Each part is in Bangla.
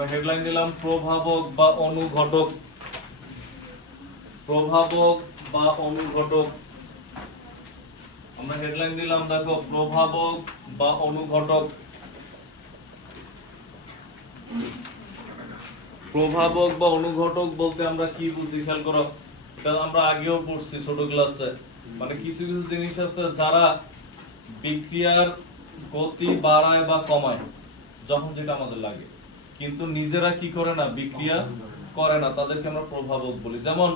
আমরা হেডলাইন দিলাম প্রভাবক বা অনুঘটক। প্রভাবক বা অনুঘটক, আমরা হেডলাইন দিলাম দেখো প্রভাবক বা অনুঘটক। প্রভাবক বা অনুঘটক বলতে আমরা কি বুঝি খেয়াল করো, এটা আমরা আগেও পড়ছি ছোট ক্লাসে। মানে কিছু কিছু জিনিস আছে যারা বিক্রিয়ার গতি বাড়ায় বা কমায় যখন যেটা আমাদের লাগে, কিন্তু নিজেরা কি করে না, বিক্রিয়া করে না, তাদেরকে আমরা প্রভাবক বলি। যেমন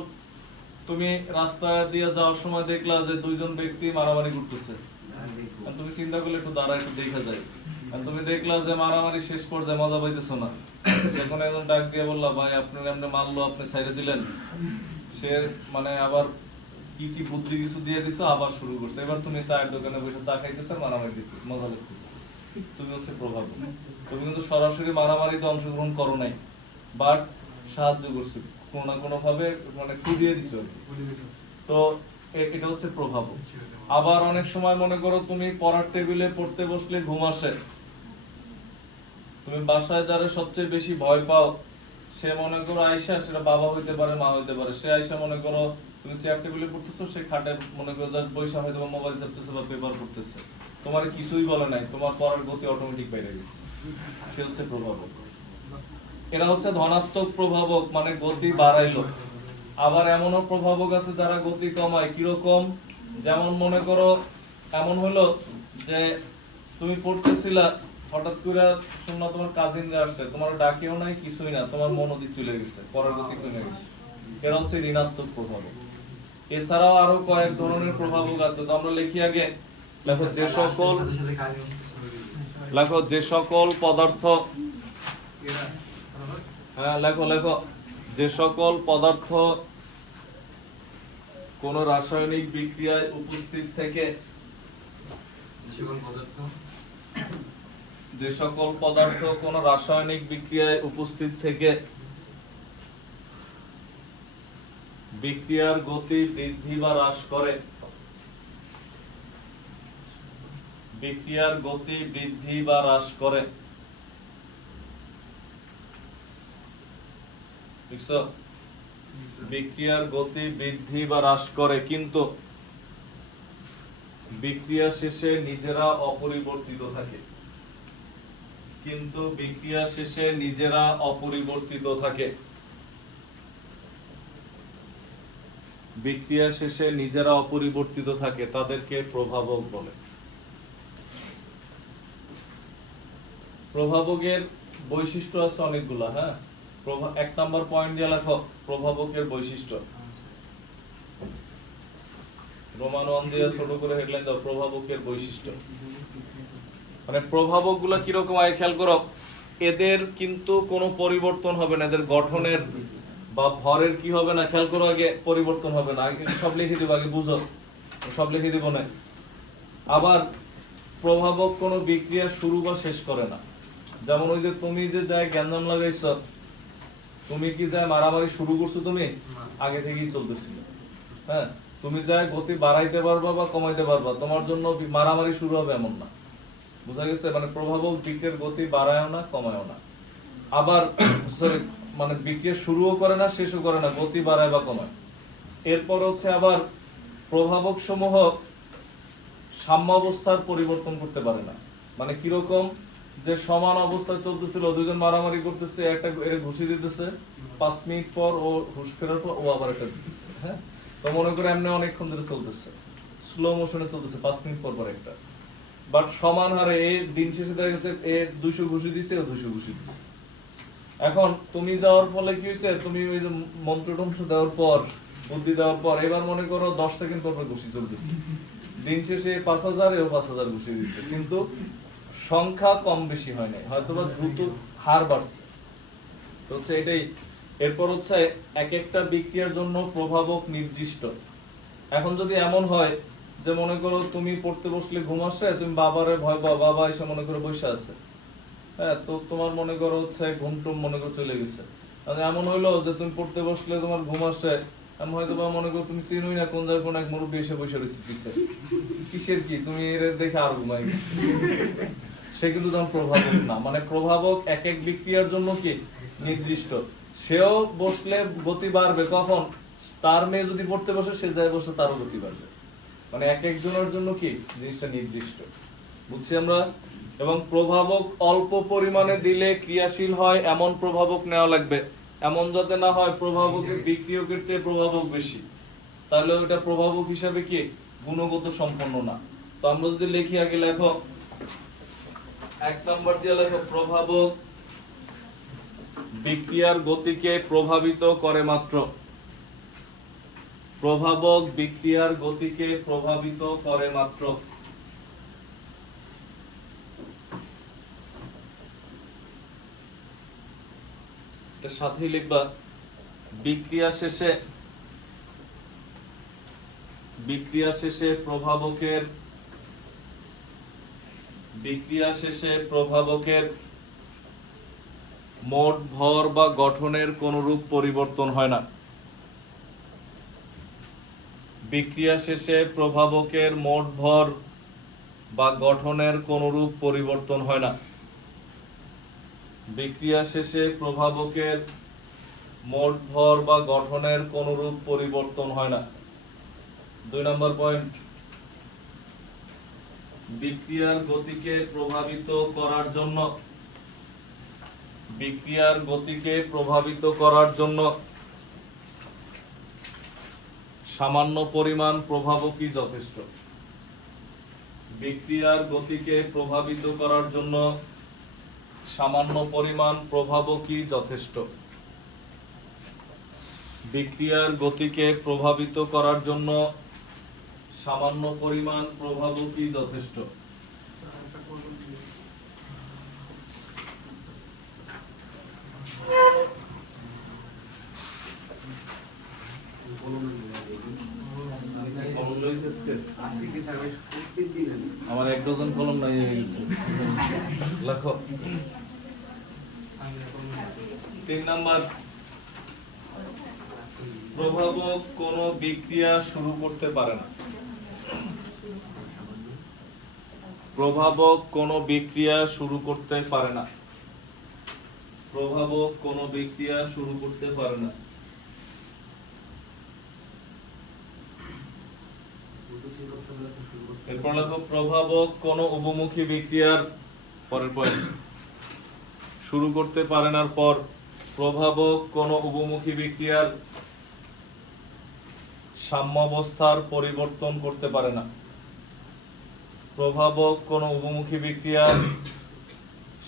তুমি রাস্তা দিয়ে যাওয়ার সময় দেখলা যে দুইজন ব্যক্তি মারামারি করতেছে, তুমি চিন্তা করলে একটু দাঁড়া একটু দেখা যায়, তুমি দেখলা যে মারামারি শেষ পর্যায়ে মজা পাইতেছো না, যখন একজন ডাক দিয়ে বললা ভাই আপনি এমনি মারলো আপনি সাইডে দিলেন, সে মানে আবার কি কি বুদ্ধি কিছু দিয়ে দিছো আবার শুরু করছে, এবার তুমি চায়ের দোকানে বসে চা খাইতেছো মারামারি দিতেছো মজা লাগতেছে, তুমি হচ্ছে প্রভাবক। তুমি কিন্তু সরাসরি মারামারিতে অংশগ্রহণ করো নাই, বাট সাহায্য করছো কোনো না কোনো ভাবে, মানে ফুদিয়ে দিছো। তো এটা হচ্ছে প্রভাবক। আবার অনেক সময় মনে করো তুমি পড়ার টেবিলে পড়তে বসলে ঘুম আসে, তুমি বাসায় যারা সবচেয়ে বেশি ভয় পাও সে মনে করো আয়সা, সেটা বাবা হইতে পারে মা হইতে পারে, সে আয়সা মনে করো তুমি চেয়ার টেবিলে পড়তেছো, সে খাটে মনে করো জাস্ট বৈশা হয়তো মোবাইল চাপতেছে বা পেপার পড়তেছে, তোমার কিছুই বলে নাই, তোমার পড়ার গতি অটোমেটিক বেড়ে গেছে, সে হচ্ছে প্রভাবক। এরা হচ্ছে ধনাত্মক প্রভাবক, মানে গতি বাড়াইলো। আবার এমনও প্রভাবক আছে যারা গতি কমায়, কিরকম, যেমন মনে করো এমন হলো যে তুমি পড়তেছিলা, হঠাৎ করে শুনলা তোমার কাজিনরা আসছে, তোমার ডাকেও নাই কিছুই না, তোমার মনোদিক চলে গেছে, পড়ার গতি কমে গেছে, এরা হচ্ছে ঋণাত্মক প্রভাবক। এছাড়াও আরো কয়েক ধরনের প্রভাবক আছে, তো আমরা লিখি আগে, লেখো যে সকল পদার্থ, হ্যাঁ লেখো যে সকল পদার্থ কোন রাসায়নিক বিক্রিয়ায় উপস্থিত থেকে, যে সকল পদার্থ কোন রাসায়নিক বিক্রিয়ায় উপস্থিত থেকে বিক্রিয়ার গতি বৃদ্ধি বা হ্রাস করে, বিক্রিয়ার গতি বৃদ্ধি বা হ্রাস করে, বিক্রিয়ার গতি বৃদ্ধি বা হ্রাস করে, কিন্তু বিক্রিয়া শেষে নিজেরা অপরিবর্তিত থাকে, কিন্তু বিক্রিয়া শেষে নিজেরা অপরিবর্তিত থাকে, বিক্রিয়া শেষে নিজেরা অপরিবর্তিত থাকে, তাদেরকে প্রভাবক বলে। প্রভাবকের বৈশিষ্ট্য আছে অনেকগুলা, হ্যাঁ, এক নাম্বার পয়েন্ট দিয়ে লেখো প্রভাবকের বৈশিষ্ট্য, রোমান 1 দিয়ে ছোট করে হেডলাইন দাও প্রভাবকের বৈশিষ্ট্য। মানে প্রভাবক গুলা কিরকম আয় খেয়াল করো, এদের কিন্তু কোনো পরিবর্তন হবে না, এদের গঠনের বা ভরের কি হবে না, খেয়াল করো আগে পরিবর্তন হবে না, আগে সব লিখে দিব, আগে বুঝো সব লিখে দিব না। আবার প্রভাবক কোনো বিক্রিয়া শুরু বা শেষ করে না, যেমন ওই যে তুমি যে যায় গ্যাঞ্জাম লাগাইছ, তুমি কি যায় মারামারি শুরু করছো, তুমি আগে থেকেই চলতেছিল, হ্যাঁ, তুমি যায় গতি বাড়াইতে পারবা বা কমাইতে পারবা, তোমার জন্য মারামারি শুরু হবে এমন না, বুঝা গেছে? মানে প্রভাবক বিক্রিয়ার গতি বাড়ায়ও না কমায়ও না, আবার সরি মানে বিক্রিয়া শুরুও করে না শেষও করে না, গতি বাড়ায় বা কমায়। এরপর হচ্ছে আবার প্রভাবক সমূহ সাম্য অবস্থার পরিবর্তন করতে পারে না, মানে কিরকম, যে সমান অবস্থায় চলতেছিল, দুজন মারামারি করতেছে, একটা এর ঘুষি দিতেছে, 5 মিনিট পর ও হুশ ফেরার পর ও আবার একটা দিতেছে, হ্যাঁ, তো মনে করে এমনি অনেকক্ষণ ধরে চলতেছে, স্লো মোশনে চলতেছে, 5 মিনিট পর পর একটা, বাট সমান হারে এই দিন শেষে দেখা গেছে এ 200 ঘুষি দিছে, ও 200 ঘুষি দিছে। এখন তুমি যাওয়ার ফলে কি হয়েছে, তুমি ওই যে মন্ত্র টন্ত্র দেওয়ার পর, বুদ্ধি দেওয়ার পর, এবার মনে করো 10 সেকেন্ড পর পর ঘুষি চলতেছে, দিন শেষে 5000 এও 5000 ঘুষি দিচ্ছে, কিন্তু সংখ্যা কম বেশি হয় নাই, হয়তো বা দ্রুত হার বাড়ছে, তো হচ্ছে এটাই। এরপর হচ্ছে এক একটা বিক্রিয়ার জন্য প্রভাবক নির্দিষ্ট। এখন যদি এমন হয় যে মনে করো তুমি পড়তে বসলে ঘুম আসে, তুমি বাবারে ভয় পাও, বাবা এসে মনে করো বসে আছে, হ্যাঁ, তো তোমার মনে করো হচ্ছে ঘুম টুম মনে করো চলে গেছে, এমন হইলো যে তুমি পড়তে বসলে তোমার ঘুম আসে, আমি হয়তো বা মনে করো তুমি চিনোই না কোন জায়গায় কোন এক মুরব্বী এসে বসে রয়েছে পিছে, কিসের কি, তুমি এর দেখে আর ঘুমাই গেছে, সে সে কিন্তু তখন প্রভাবক না। মানে প্রভাবক এক এক বিক্রিয়ার জন্য কি নির্দিষ্ট। সেও বসলে গতি বাড়বে কখন, তার মেয়ে যদি পড়তে বসে সে যায় বসে তারও গতি বাড়বে। মানে এক একজনের জন্য কি জিনিসটা নির্দিষ্ট, বুঝছি আমরা। এবং প্রভাবক অল্প পরিমাণে দিলে ক্রিয়াশীল হয় এমন প্রভাবক নেওয়া লাগবে, এমন যাতে না হয় প্রভাবকের বিক্রিয়কের চেয়ে প্রভাবক বেশি, তাহলে ওইটা প্রভাবক হিসাবে কি গুণগত সম্পন্ন না। তো আমরা যদি লিখি আগে লেখো 1 নম্বর দিয়ে লেখো প্রভাবক বিক্রিয়ার গতিকে প্রভাবিত করে মাত্র। প্রভাবক বিক্রিয়ার গতিকে প্রভাবিত করে মাত্র। এর সাথেই লিখবা বিক্রিয়া শেষে প্রভাবকের মোট ভর বা গঠনের কোনরূপ পরিবর্তন হয় না। বিক্রিয়া শেষে প্রভাবকের মোট ভর বা গঠনের কোনরূপ পরিবর্তন হয় না। বিক্রিয়া শেষে প্রভাবকের মোট ভর বা গঠনের কোনরূপ পরিবর্তন হয় না। 2 নম্বর পয়েন্ট, বিক্রিয়ার গতিকে প্রভাবিত করার জন্য সামান্য পরিমাণ প্রভাবকই যথেষ্ট। বিক্রিয়ার গতিকে প্রভাবিত করার জন্য সামান্য পরিমাণ প্রভাবকই যথেষ্ট। বিক্রিয়ার গতিকে প্রভাবিত করার জন্য সামান্য পরিমাণ প্রভাবকই যথেষ্ট। আমার 1 ডজন কলম নাই হয়ে গেছে। লেখো 3 নাম্বার, প্রভাবক কোন বিক্রিয়া শুরু করতে পারে না। প্রভাবক কোন বিক্রিয়া শুরু করতে পারে না। প্রভাবক কোন বিক্রিয়া শুরু করতে পারে না। এরপর লেখো প্রভাবক কোন উভমুখী বিক্রিয়ার পরের পয়েন্ট শুরু করতে পারে না। পর প্রভাবক কোন উভমুখী বিক্রিয়ার সাম্যাবস্থার পরিবর্তন করতে পারে না। প্রভাবক কোন উভমুখী বিক্রিয়ার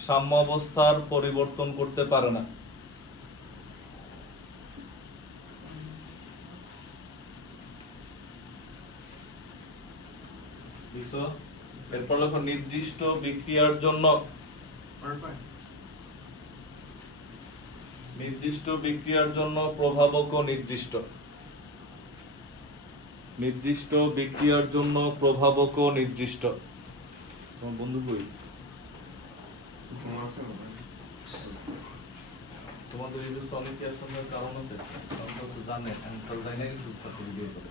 সাম্যাবস্থার পরিবর্তন করতে পারে না। এরপর লেখো নির্দিষ্ট বিক্রিয়ার জন্য প্রভাবকও নির্দিষ্ট। নির্দিষ্ট বিক্রিয়ার জন্য প্রভাবকও নির্দিষ্ট। তোমার বন্ধু কই? তোমাদের এই যে সলিড অ্যাকশনের কারণ আছে, তোমরা তো জানে, আমি তো জানি না কিছু সার্টিফিকেট করে।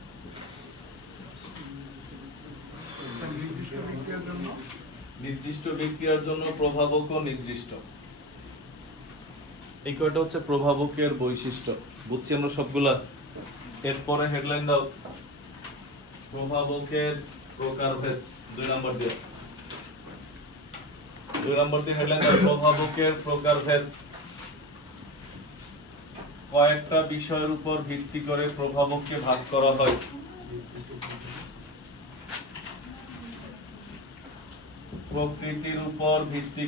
নির্দিষ্ট বিক্রিয়ার জন্য প্রভাবকও নির্দিষ্ট। এই কয়টা হচ্ছে প্রভাবকের বৈশিষ্ট্য, বুঝছি আমরা সবগুলা। এরপরে হেডলাইন দাও প্রভাবকের প্রকারভেদ। 2 নম্বর দিয়ে হেডলাইন দাও প্রভাবকের প্রকারভেদ। কয়েকটা বিষয়ের উপর ভিত্তি করে প্রভাবককে ভাগ করা হয়। প্রকৃতির উপর ভিত্তি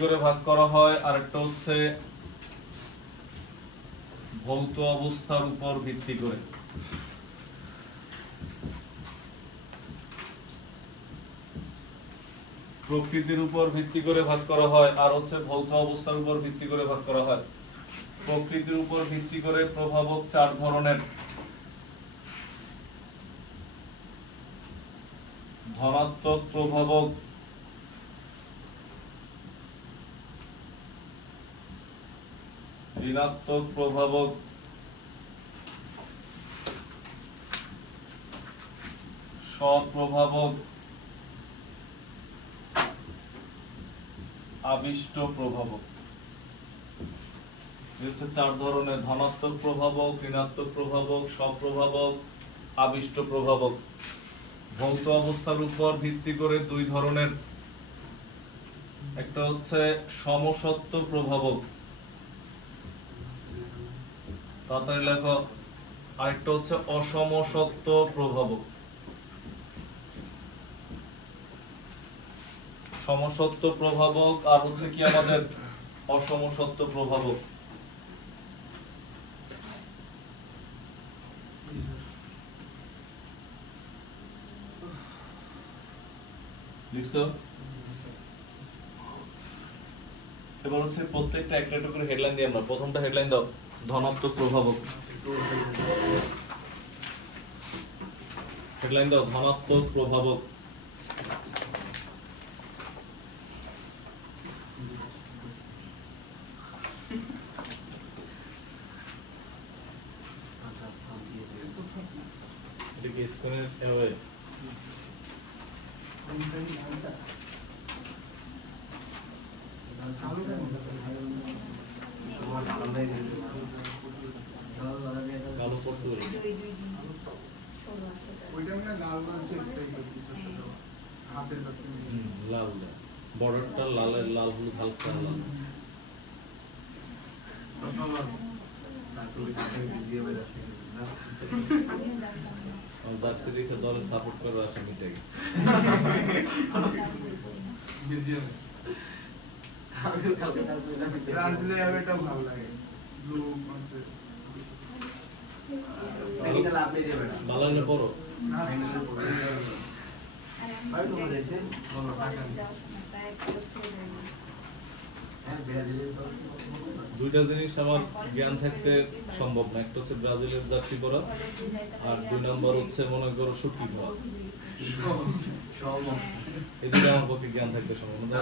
করে ভাগ করা হয়। আরেকটা হচ্ছে ভৌত অবস্থার উপর ভিত্তি করে। প্রকৃতির উপর ভিত্তি করে ভাগ করা হয়, আর হচ্ছে ভৌত অবস্থার উপর ভিত্তি করে ভাগ করা হয়। প্রকৃতির উপর ভিত্তি করে প্রভাবক 4 ধরনের: ধনাত্মক প্রভাবক, ঋণাত্মক প্রভাবক, স্বপ্রভাবক আবিষ্ট প্রভাবক। হচ্ছে 4 ধরনের: ধনাত্মক প্রভাবক, ঋণাত্মক প্রভাবক, স্বপ্রভাবক, আবিষ্ট প্রভাবক। ভৌত অবস্থার উপর ভিত্তি করে 2 ধরনের, একটা হচ্ছে সমসত্ব প্রভাবক, তাড়াতাড়ি লেখো, আরেকটা হচ্ছে অসমসত্ব প্রভাবক। সমসত্ব প্রভাবক আর হচ্ছে কি আমাদের অসমসত্ব প্রভাবক। লিখছো? এবার হচ্ছে প্রত্যেকটা একটা একটা করে হেডলাইন দিয়ে আমরা, প্রথমটা হেডলাইন দাও, ধনাত্মক প্রভাবক। হেডলাইন দাও, ধনাত্মক প্রভাবক। এটা কি স্ক্রিনের এভাবে? কালো পড়তে হবে। ওইটা মানে লাল লাল চেকটাই কিছু একটা হাতের কাছে লাল লাল বর্ডারটা লালের, লাল হলুদ হালকা লাল। জার্সি দেখে দলের সাপোর্ট করে আসা মিটে গেছে। ব্রাজিলিয়ান এটা ভালো লাগে, ব্লু মধ্যে টেকনিক্যাল আপনি দেবেন না। ভালো হলে পড়ো। ফাইনালে পড়ে ভাই তো বলেছেন বলো টাকা হ্যাঁ ব্রাজিলের তো 2টা জিনিস আমার জ্ঞান থাকতে সম্ভব না, একটা হচ্ছে ব্রাজিলের জার্সি পরা, আর 2 নম্বর হচ্ছে মনে করো শুটকি খাওয়া। এই দুটো আমার পক্ষে জ্ঞান থাকতে সম্ভব না।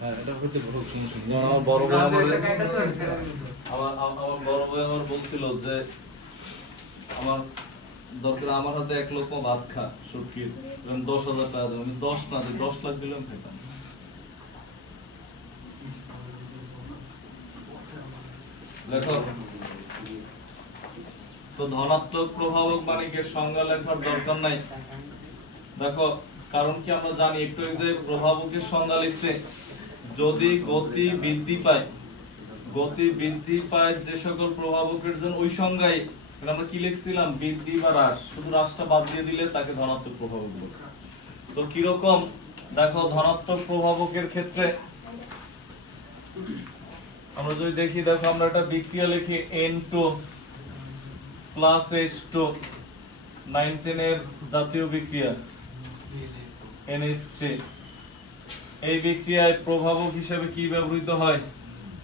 হ্যাঁ, এটা হচ্ছে খুব শুনছি। যেমন আমার বড় ভাই আমার বড় ভাই আমার বলছিল যে আমার দরকার আমার হাতে 1 লক্ষ ভাত খা শুটকির, 10,000 টাকা দেবো। আমি 10 না দিই, 10 লাখ দিলাম খেতাম। লেখো তো ধনাত্মক প্রভাবক মানে কি সংজ্ঞা লেখার দরকার নাই। দেখো কারণ কি আমরা জানি, একটু যে প্রভাবকের সংজ্ঞা লিখছে, যদি গতি বৃদ্ধি পায়, গতি বৃদ্ধি পায় যে সকল প্রভাবকের জন্য, ওই সংজ্ঞায় আমরা কি লিখছিলাম, বৃদ্ধি বা হ্রাস, শুধু হ্রাসটা বাদ দিয়ে দিলে তাকে ধনাত্মক প্রভাবক বলে। তো কিরকম দেখো, ধনাত্মক প্রভাবকের ক্ষেত্রে আমরা যদি দেখি, দেখো আমরা একটা বিক্রিয়া লিখি N2 প্লাস H2 19 এর জাতীয় বিক্রিয়া NH3। এই বিক্রিয়ায় প্রভাবক হিসেবে কি ব্যবহৃত হয়,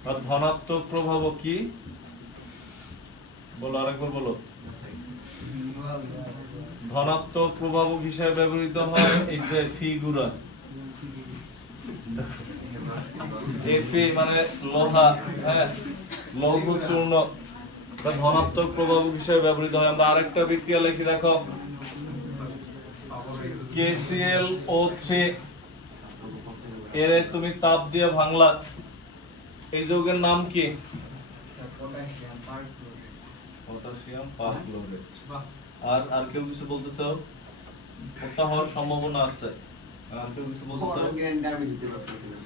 আর ধনাত্মক প্রভাবক কি বলো, আরেকবার বলো। ধনাত্মক প্রভাবক হিসেবে ব্যবহৃত হয় এই যে ফিগুরা, Fe মানে লোহা, হ্যাঁ লৌহ চূর্ণ, ধনাত্মক প্রভাবক হিসেবে ব্যবহৃত হয়। আমরা আরেকটা বিক্রিয়া লিখি, দেখো KClO3, এর তুমি তাপ দিয়ে ভাঙলা, এই যৌগের নাম কি, পটাশিয়াম পারক্লোরেট। আর কেউ কিছু বলতে চাও? ওটা হওয়ার সম্ভাবনা আছে। আর কেউ কিছু বলতে চাও? গ্যারান্টি আমি দিতে পারতেছি না।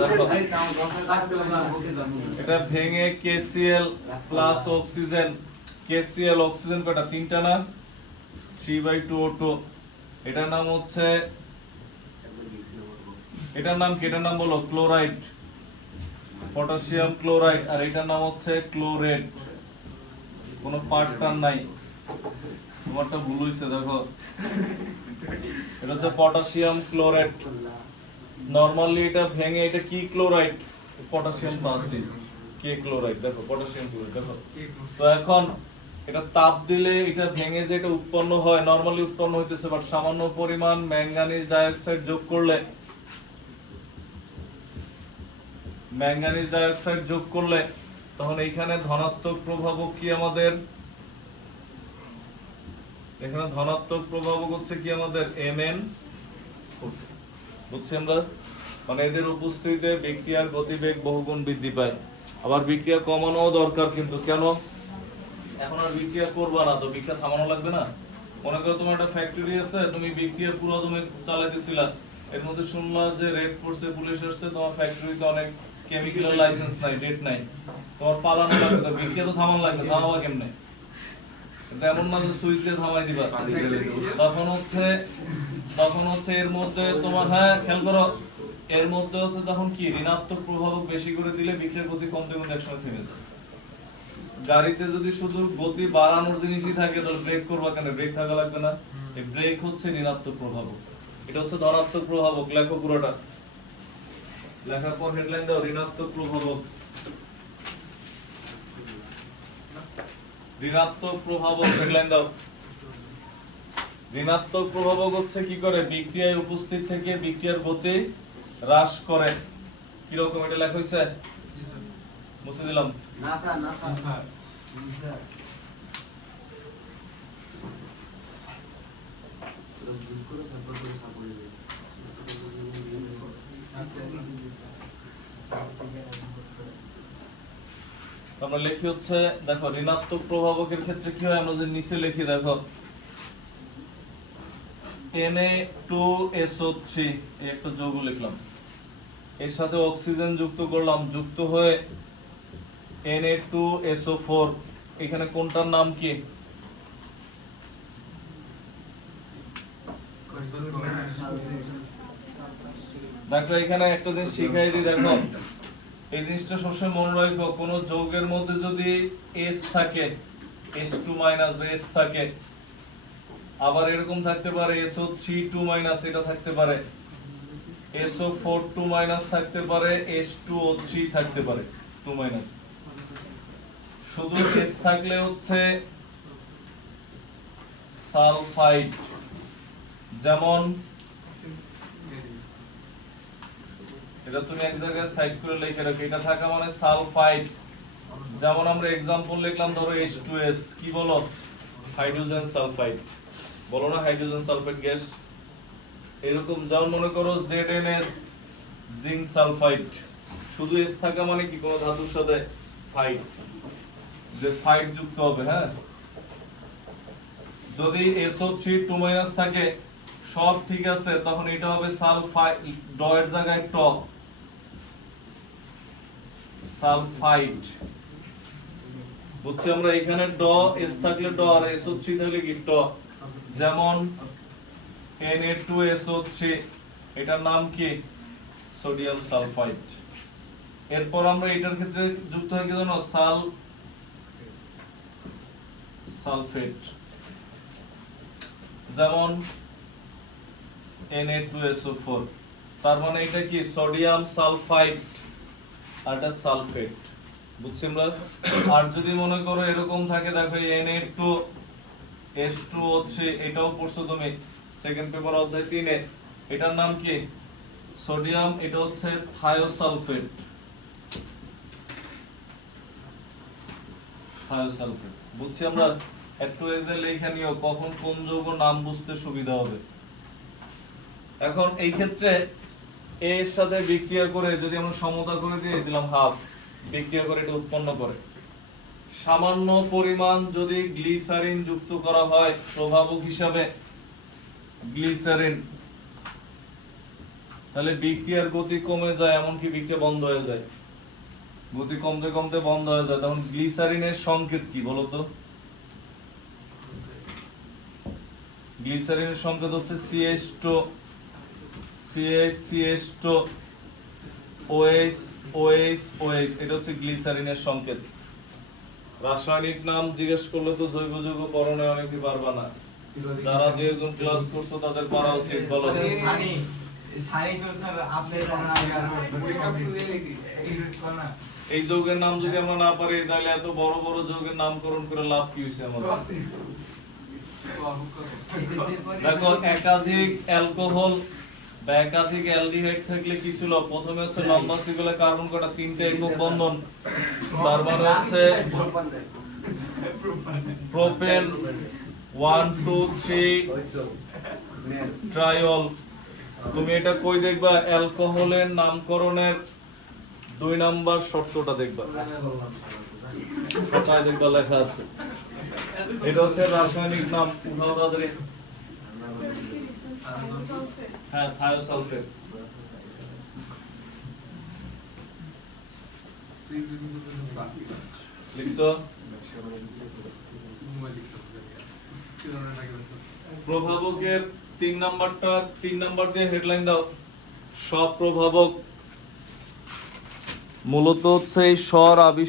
দেখো ভাই তাও 10 টাকা দিলাম না ওকে জানো। এটা ভেঙে KCl plus oxygen, KCl oxygen কয়টা, 3টা না, 3/2O2। এটার নাম হচ্ছে, এটার নাম কি, এটার নাম বলো ক্লোরাইড, পটাশিয়াম ক্লোরাইড। আর এটার নাম হচ্ছে ক্লোরেট, কোনো পার্টটার নাই, তোমারটা ভুল হইছে। দেখো এটা হচ্ছে পটাশিয়াম ক্লোরেট। নরমালি এটা ভেঙে, এটা কি ক্লোরাইড, পটাশিয়াম পাচ্ছি, কে ক্লোরাইড, দেখো পটাশিয়াম ক্লোরাইড। দেখো তো এখন এটা তাপ দিলে এটা ভেঙে যে এটা উৎপন্ন হয়, নরমালি উৎপন্ন হইতেছে, বাট সামান্য পরিমাণ ম্যাঙ্গানিজ ডাইঅক্সাইড যোগ করলে, ম্যাঙ্গানিজ ডাইঅক্সাইড যোগ করলে তখন এইখানে ধনাত্মক প্রভাবক কি আমাদের এখানে ধনাত্মক প্রভাবক হচ্ছে কি আমাদের mn, বুঝছি আমরা? মানে এদের উপস্থিতিতে বিক্রিয়ার গতিবেগ বহুগুণ বৃদ্ধি পায়। আবার বিক্রিয়া কমানোও দরকার, কিন্তু কেন? এখন আর বিক্রিয়া করবা না তো বিক্রিয়া থামানো লাগবে না। মনে করো তোমার একটা ফ্যাক্টরি আছে, তুমি বিক্রিয়া পুরো দমে চালাইতেছিলা, এর মধ্যে শুনলা যে রেড পড়ছে, পুলিশ আসছে, তোমার ফ্যাক্টরিতে অনেক কেমিক্যাল লাইসেন্স নাই, ডেট নাই, তোমার পালানো লাগবে, তো বিক্রিয়া তো থামানো লাগবে, থামাবা কেমনে? এমন না যে সুইচ দিয়ে থামাই দিবা। তখন হচ্ছে এর মধ্যে তোমার, হ্যাঁ খেয়াল করো, এর মধ্যে হচ্ছে তখন কি ঋণাত্মক প্রভাবক বেশি করে দিলে বিক্রিয়ার গতি কমতে কমতে একসময় থেমে যায়। গাড়িতে যদি শুধু গতি বাড়ানোর জিনিসই থাকে তাহলে ব্রেক করবা কেন? ব্রেক থাকা লাগবে না? এই ব্রেক হচ্ছে ঋণাত্মক প্রভাবক, এটা হচ্ছে ধনাত্মক প্রভাবক। লেখো পুরোটা, লেখার পর হেডলাইন দাও ঋণাত্মক প্রভাবক। ঋণাত্মক প্রভাবক হেডলাইন দাও। ঋণাত্মক প্রভাবক হচ্ছে কি করে? বিক্রিয়ায় উপস্থিত থেকে বিক্রিয়ার গতি হ্রাস করে। কি রকম এটা লেখা হইছে? মুছে দিলাম। না স্যার, না স্যার। স্যার ভুল করে সাপোর্ট করে সাপোর্ট দিই। আমরা লিখি হচ্ছে, দেখো ঋণাত্মক প্রভাবকের ক্ষেত্রে কি হয়, আমরা যদি নিচে লিখি দেখো Na2SO3 এই একটা যৌগ লিখলাম, এর সাথে অক্সিজেন যুক্ত করলাম, যুক্ত হয়ে Na2SO4, এখানে কোনটার নাম কি? দেখো এখানে একটা জিনিস শিখাই দিই, দেখো এই জিনিসটা সবসময় মনে রাখো, কোন যৌগের মধ্যে যদি S থাকে, S2- বা S থাকে, আবার এরকম থাকতে পারে SO3 2- এটা থাকতে পারে, SO4 2- থাকতে পারে, H2O3 থাকতে পারে 2-, শুধু S থাকলে হচ্ছে সালফাইড। যেমন এটা তুমি এক জায়গায় সাইড করে লিখে রাখো, এটা থাকা মানে সালফাইড। যেমন আমরা एग्जांपल লিখলাম, ধরো H2S, কি বলো? হাইড্রোজেন সালফাইড, বলো না হাইড্রোজেন সালফাইড গ্যাস। এরকম যেমন মনে করো ZNS, জিঙ্ক সালফাইড, শুধু S থাকা মানে কি কোন ধাতুর সাথে ফাইড, যে ফাইড যুক্ত হবে। হ্যাঁ, যদি SO3 2- থাকে, সব ঠিক আছে, তখন এটা হবে সালফাইড, ড এর জায়গায় ট, সালফাইড। বুঝছি আমরা? এখানে ড S থাকলে ড, আর SO3 থাকলে কি ট। যেমন Na2SO3, এটার নাম কি? Sodium sulphide. এরপর আমরা এটার ক্ষেত্রে যুক্ত হয় কি জানো? সালফেট। যেমন Na2SO4, তার মানে এটা কি? সোডিয়াম সালফাইড আর এটা সালফেট। বুঝছি আমরা? আর যদি মনে করো এরকম থাকে, দেখো Na2H2O3, এটাও পড়ছো তুমি সেকেন্ড পেপার অধ্যায় 3-এ, এটার নাম কি? সোডিয়াম, এটা হচ্ছে থায়োসালফেট। থায়োসালফেট। বুঝছি আমরা? একটু এক্সাম্পল লেখা নিও, কখন কোন যৌগ নাম বুঝতে সুবিধা হবে। এখন এই ক্ষেত্রে A এর সাথে বিক্রিয়া করে যদি আমরা সমতা করে দিয়ে দিলাম হাফ, বিক্রিয়া করে এটা উৎপন্ন করে। সামান্য পরিমাণ যদি গ্লিসারিন যুক্ত করা হয় প্রভাবক হিসাবে, গ্লিসারিন, তাহলে বিক্রিয়ার গতি কমে যায়, এমনকি বিক্রিয়া বন্ধ হয়ে যায়। গতি কমতে কমতে বন্ধ হয়ে যায়, তখন গ্লিসারিনের সংকেত কি বলো তো? গ্লিসারিনের সংকেত হচ্ছে CH2, CH2, OH, OH, OH, এটা হচ্ছে গ্লিসারিনের সংকেত। রাসায়নিক নাম জিজ্ঞেস করলে তো জৈব যৌগ পড়ানো অনেকে পারবা না, যারা যে একজন ক্লাস করছো তাদের পারা উচিত। বলো এই যৌগের নাম যদি আমরা না পারি, তাহলে এত বড় বড় যৌগের নামকরণ করে লাভ কি হয়েছে আমাদের? দেখো একাধিক অ্যালকোহল বা একাধিক অ্যালডিহাইড থাকলে কি ছিল? প্রথমে হচ্ছে লম্বা সিগলে কার্বন কটা 3টে একক বন্ধন, তার মানে হচ্ছে প্রোপেন, 1 2 3 ট্রাইল। তুমি এটা কই দেখবা? অ্যালকোহলের নামকরণের 2 নাম্বার শর্তটা দেখবা, কোথায় দেখবা লেখা আছে। এটা হচ্ছে রাসায়নিক নাম, উঠাও তাড়াতাড়ি। হ্যাঁ, থায়োসালফেট। লিখছো? প্রভাবকের 3 নাম্বারটা 3 নাম্বার দিয়ে হেডলাইন দাও। সব প্রভাবক মূলত হচ্ছে এই স্বর আবিষ্কার